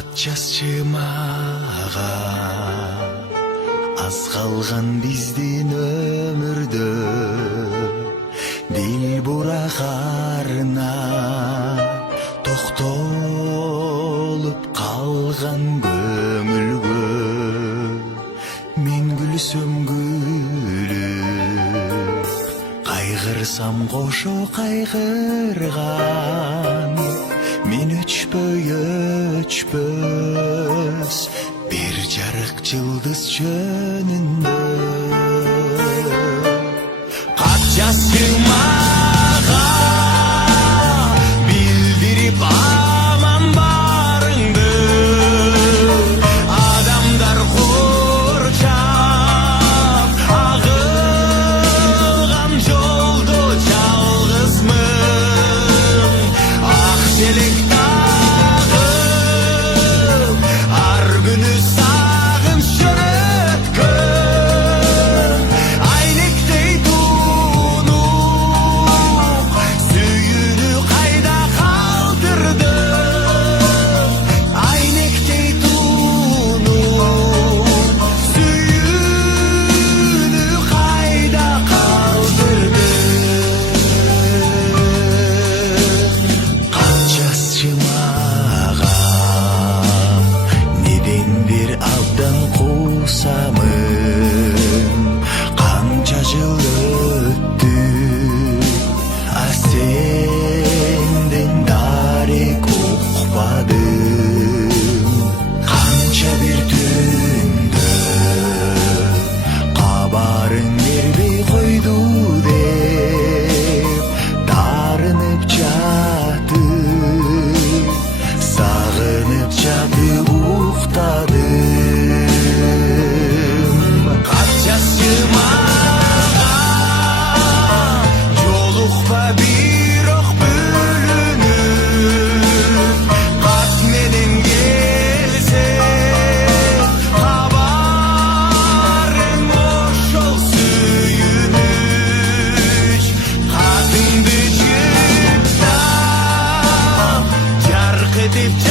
жазчы мага аз калган биздин өмүрдө дил буракарына токтолуп калган көңүлгө мен күлсөм күлүп кайгырсам кошо кайгырган мен өчпөс бир жарык жылдыз жөнүндө кат жазчы мага билдирип аман барыңды адамдар курчап агылган жолдо жалгызмын ак желек канча жыл өттү а сенден дарек укпадым канча бир түндө кабарың бербей койду деп дарынып жатып сагынып жатып уктадым deep